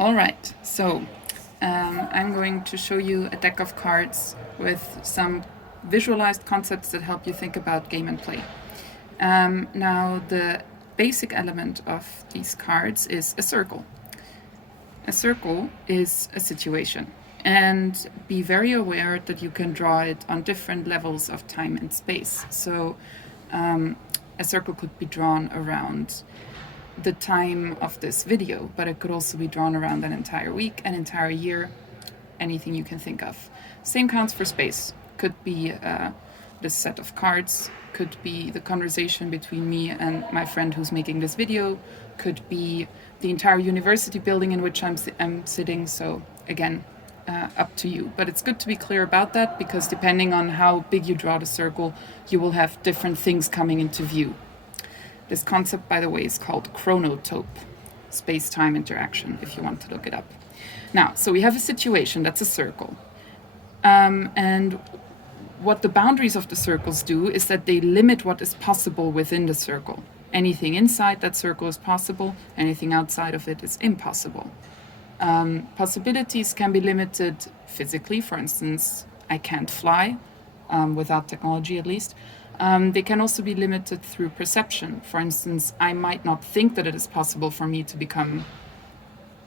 All right, so I'm going to show you a deck of cards with some visualized concepts that help you think about game and play. Now, the basic element of these cards is a circle. A circle is a situation, and be very aware that you can draw it on different levels of time and space. So a circle could be drawn around the time of this video, but it could also be drawn around an entire week, an entire year, anything you can think of. Same counts for space. Could be this set of cards, could be the conversation between me and my friend who's making this video, could be the entire university building in which I'm sitting. So again, up to you. But it's good to be clear about that, because depending on how big you draw the circle, you will have different things coming into view. This concept, by the way, is called chronotope, space-time interaction, if you want to look it up. Now, so we have a situation that's a circle. And what the boundaries of the circles do is that they limit what is possible within the circle. Anything inside that circle is possible, anything outside of it is impossible. Possibilities can be limited physically. For instance, I can't fly, without technology at least. They can also be limited through perception. For instance, I might not think that it is possible for me to become,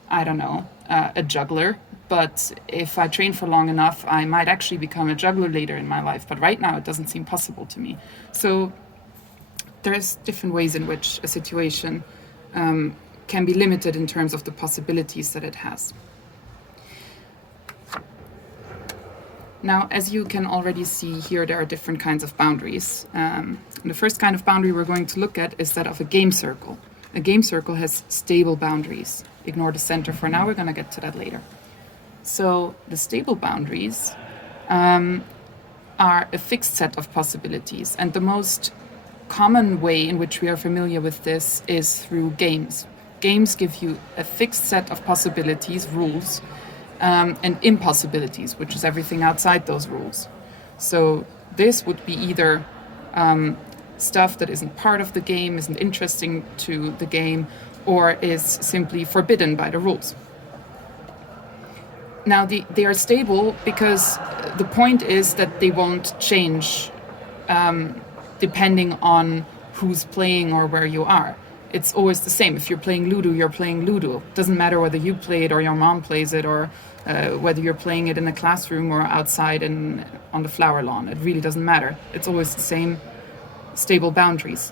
I don't know, a juggler, but if I train for long enough, I might actually become a juggler later in my life. But right now, it doesn't seem possible to me. So there's different ways in which a situation can be limited in terms of the possibilities that it has. Now, as you can already see here, there are different kinds of boundaries. The first kind of boundary we're going to look at is that of a game circle. A game circle has stable boundaries. Ignore the center for now, we're going to get to that later. So the stable boundaries are a fixed set of possibilities, and the most common way in which we are familiar with this is through games. Games give you a fixed set of possibilities, rules, and impossibilities, which is everything outside those rules. So this would be either stuff that isn't part of the game, isn't interesting to the game, or is simply forbidden by the rules. Now, they are stable because the point is that they won't change depending on who's playing or where you are. It's always the same. If you're playing Ludo, you're playing Ludo. It doesn't matter whether you play it or your mom plays it, or whether you're playing it in a classroom or outside on the flower lawn. It really doesn't matter. It's always the same stable boundaries.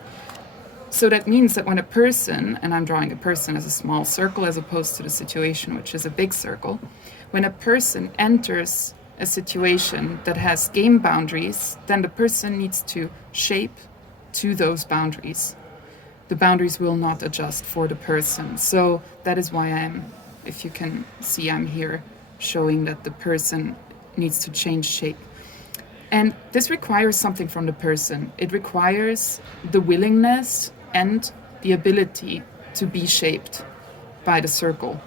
So that means that when a person, and I'm drawing a person as a small circle as opposed to the situation, which is a big circle, when a person enters a situation that has game boundaries, then the person needs to shape to those boundaries. The boundaries will not adjust for the person. So that is why if you can see, I'm here showing that the person needs to change shape. And this requires something from the person. It requires the willingness and the ability to be shaped by the circle.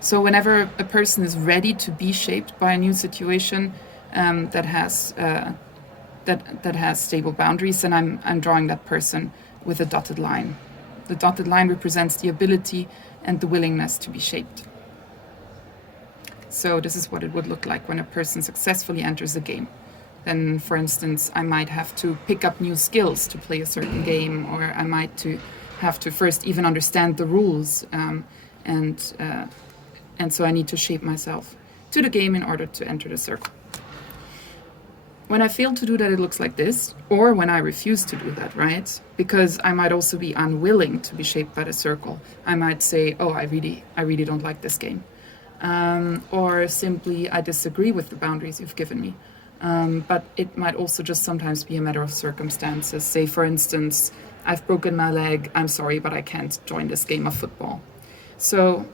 So whenever a person is ready to be shaped by a new situation that has stable boundaries, then I'm drawing that person with a dotted line. The dotted line represents the ability and the willingness to be shaped. So this is what it would look like when a person successfully enters the game. Then, for instance, I might have to pick up new skills to play a certain game, or I might have to first even understand the rules, and so I need to shape myself to the game in order to enter the circle. When I fail to do that, it looks like this, or when I refuse to do that, right? Because I might also be unwilling to be shaped by the circle. I might say, oh, I really don't like this game. Or simply, I disagree with the boundaries you've given me. But it might also just sometimes be a matter of circumstances. Say, for instance, I've broken my leg, I'm sorry, but I can't join this game of football. So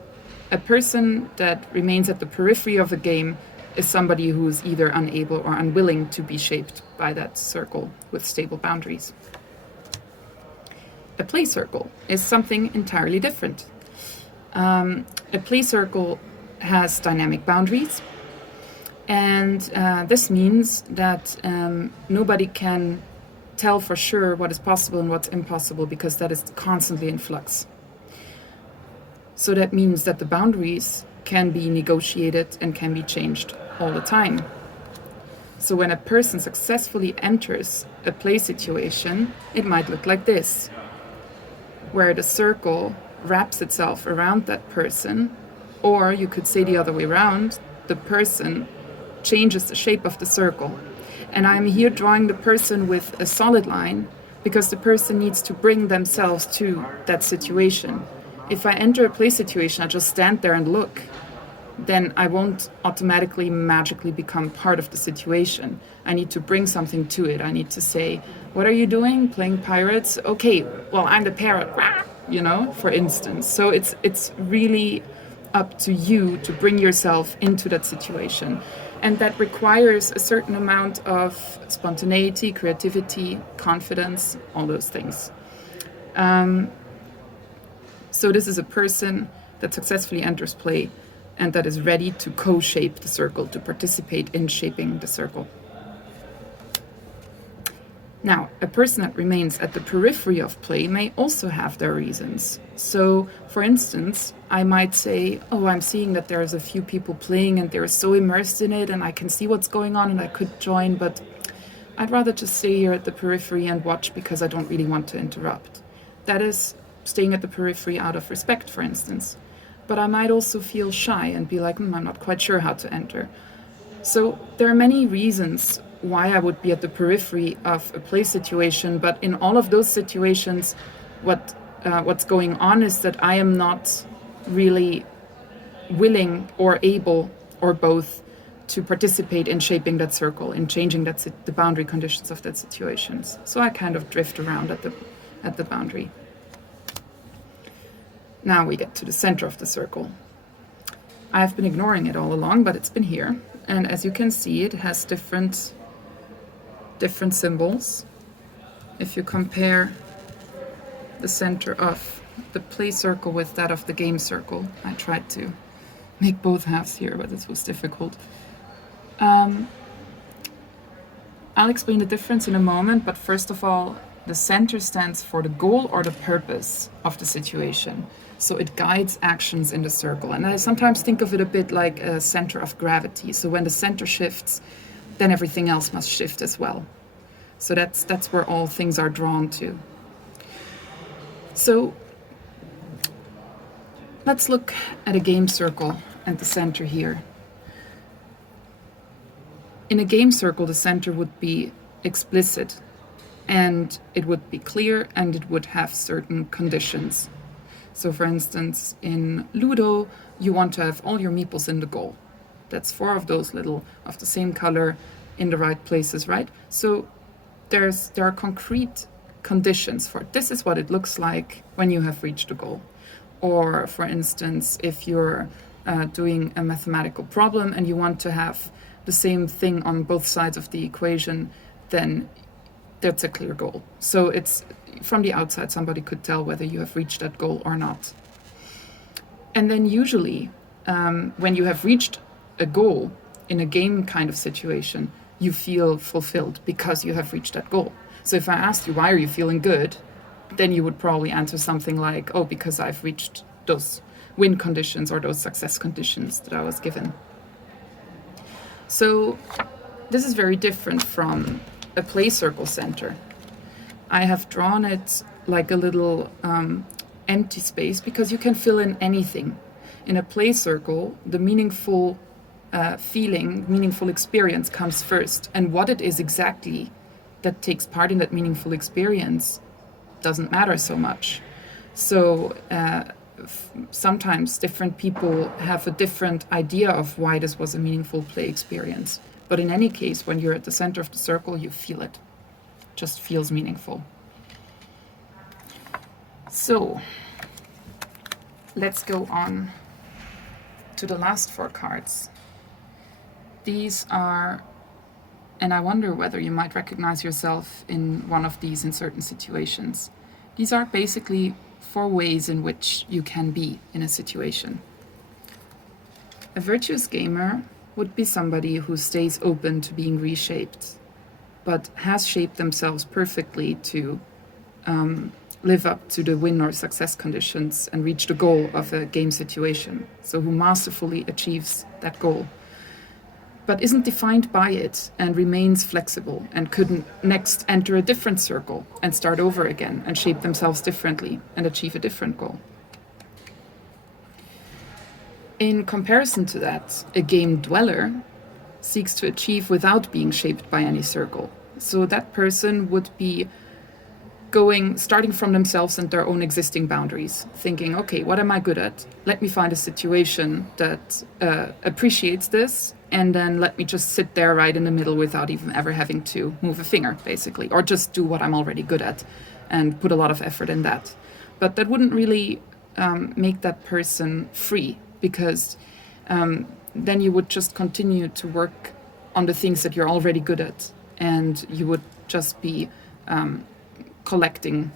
a person that remains at the periphery of a game is somebody who is either unable or unwilling to be shaped by that circle with stable boundaries. A play circle is something entirely different. A play circle has dynamic boundaries, and this means that nobody can tell for sure what is possible and what's impossible, because that is constantly in flux. So that means that the boundaries can be negotiated and can be changed all the time. So when a person successfully enters a play situation, it might look like this, where the circle wraps itself around that person, or you could say the other way around, the person changes the shape of the circle. And I'm here drawing the person with a solid line because the person needs to bring themselves to that situation. If I enter a play situation, I just stand there and look, then I won't automatically magically become part of the situation. I need to bring something to it. I need to say, what are you doing? Playing pirates? Okay, well, I'm the parrot, you know, for instance. So it's really up to you to bring yourself into that situation. And that requires a certain amount of spontaneity, creativity, confidence, all those things. So this is a person that successfully enters play and that is ready to co-shape the circle, to participate in shaping the circle. Now, a person that remains at the periphery of play may also have their reasons. So, for instance, I might say, oh, I'm seeing that there's a few people playing and they're so immersed in it and I can see what's going on and I could join, but I'd rather just stay here at the periphery and watch because I don't really want to interrupt. That is staying at the periphery out of respect, for instance. But I might also feel shy and be like, I'm not quite sure how to enter. So there are many reasons why I would be at the periphery of a play situation, but in all of those situations, what's going on is that I am not really willing or able or both to participate in shaping that circle, in changing the boundary conditions of that situations. So I kind of drift around at the boundary. Now we get to the center of the circle. I've been ignoring it all along, but it's been here. And as you can see, it has different symbols. If you compare the center of the play circle with that of the game circle, I tried to make both halves here, but this was difficult. I'll explain the difference in a moment, but first of all, the center stands for the goal or the purpose of the situation. So it guides actions in the circle. And I sometimes think of it a bit like a center of gravity. So when the center shifts, then everything else must shift as well. So that's where all things are drawn to. So let's look at a game circle and the center here. In a game circle, the center would be explicit and it would be clear and it would have certain conditions. So for instance, in Ludo, you want to have all your meeples in the goal. That's 4 of those little of the same color in the right places, right? So there are concrete conditions for it. This is what it looks like when you have reached the goal. Or for instance, if you're doing a mathematical problem and you want to have the same thing on both sides of the equation, then that's a clear goal. So it's from the outside, somebody could tell whether you have reached that goal or not. And then usually, when you have reached a goal in a game kind of situation, you feel fulfilled because you have reached that goal. So if I asked you, why are you feeling good? Then you would probably answer something like, oh, because I've reached those win conditions or those success conditions that I was given. So this is very different from a play circle center. I have drawn it like a little empty space because you can fill in anything. In a play circle, the meaningful meaningful experience comes first. And what it is exactly that takes part in that meaningful experience doesn't matter so much. So sometimes different people have a different idea of why this was a meaningful play experience. But in any case, when you're at the center of the circle, you feel it. Just feels meaningful. So let's go on to the last 4 cards. These are, and I wonder whether you might recognize yourself in one of these in certain situations. These are basically 4 ways in which you can be in a situation. A virtuous gamer would be somebody who stays open to being reshaped, but has shaped themselves perfectly to live up to the win or success conditions and reach the goal of a game situation. So who masterfully achieves that goal, but isn't defined by it and remains flexible and could next enter a different circle and start over again and shape themselves differently and achieve a different goal. In comparison to that, a game dweller seeks to achieve without being shaped by any circle. So that person would be starting from themselves and their own existing boundaries, thinking, okay, what am I good at? Let me find a situation that appreciates this, and then let me just sit there right in the middle without even ever having to move a finger, basically, or just do what I'm already good at and put a lot of effort in that. But that wouldn't really make that person free, because then you would just continue to work on the things that you're already good at, and you would just be collecting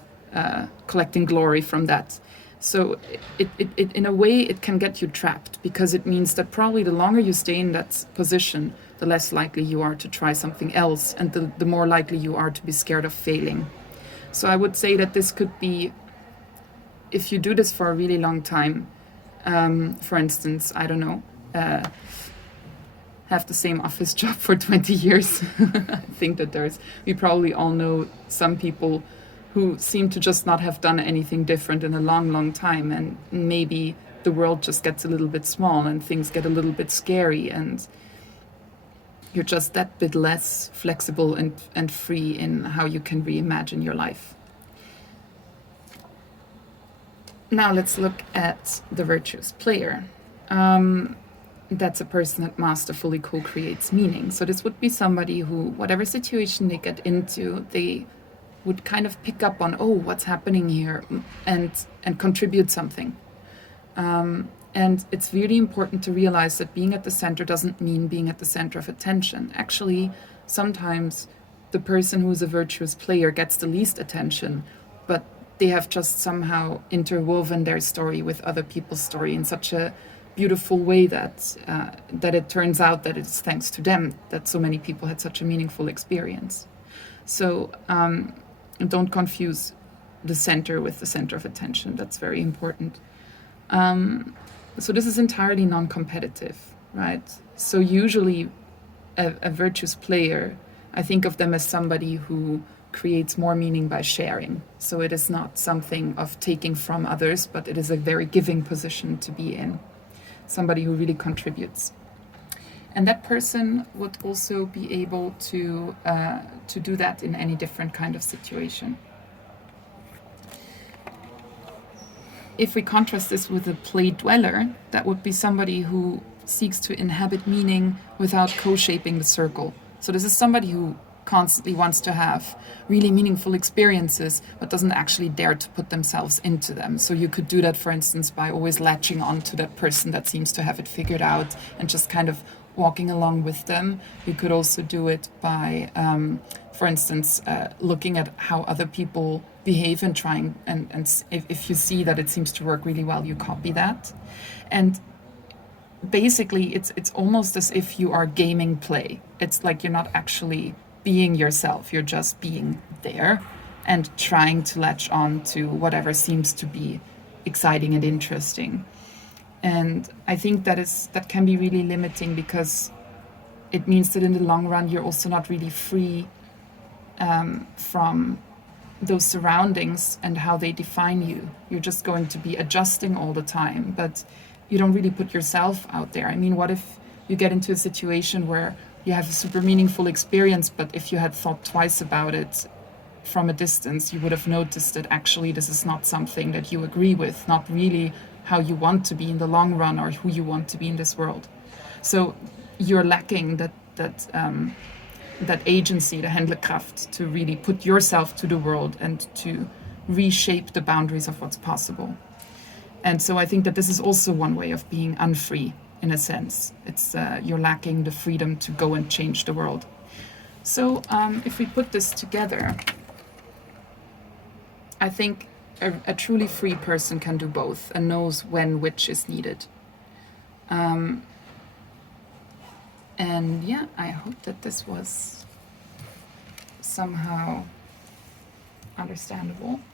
glory from that. So it in a way it can get you trapped, because it means that probably the longer you stay in that position, the less likely you are to try something else, and the more likely you are to be scared of failing. So I would say that this could be, if you do this for a really long time, for instance, I don't know, have the same office job for 20 years. I think that we probably all know some people who seem to just not have done anything different in a long, long time. And maybe the world just gets a little bit small and things get a little bit scary, and you're just that bit less flexible and free in how you can reimagine your life. Now let's look at the virtuous player. That's a person that masterfully co-creates meaning. So this would be somebody who, whatever situation they get into, they would kind of pick up on, oh, what's happening here, and contribute something. And it's really important to realize that being at the center doesn't mean being at the center of attention. Actually, sometimes the person who's a virtuous player gets the least attention, but they have just somehow interwoven their story with other people's story in such a beautiful way that it turns out that it's thanks to them that so many people had such a meaningful experience. So don't confuse the center with the center of attention. That's very important. So this is entirely non-competitive, right? So usually a virtuous player, I think of them as somebody who creates more meaning by sharing. So it is not something of taking from others, but it is a very giving position to be in. Somebody who really contributes. And that person would also be able to do that in any different kind of situation. If we contrast this with a play dweller, that would be somebody who seeks to inhabit meaning without co-shaping the circle. So this is somebody who constantly wants to have really meaningful experiences, but doesn't actually dare to put themselves into them. So you could do that, for instance, by always latching on to that person that seems to have it figured out and just kind of walking along with them. You could also do it by, for instance, looking at how other people behave and trying, and if you see that it seems to work really well, you copy that. And basically, it's almost as if you are gaming play. It's like you're not actually being yourself, you're just being there and trying to latch on to whatever seems to be exciting and interesting. And I think that can be really limiting, because it means that in the long run you're also not really free from those surroundings and how they define you. You're just going to be adjusting all the time, but you don't really put yourself out there. I mean, what if you get into a situation where you have a super meaningful experience, but if you had thought twice about it from a distance, you would have noticed that actually this is not something that you agree with, not really how you want to be in the long run or who you want to be in this world. So you're lacking that agency, the Handlekraft, to really put yourself to the world and to reshape the boundaries of what's possible. And so I think that this is also one way of being unfree, in a sense. It's you're lacking the freedom to go and change the world. So if we put this together, I think a truly free person can do both and knows when which is needed. And yeah, I hope that this was somehow understandable.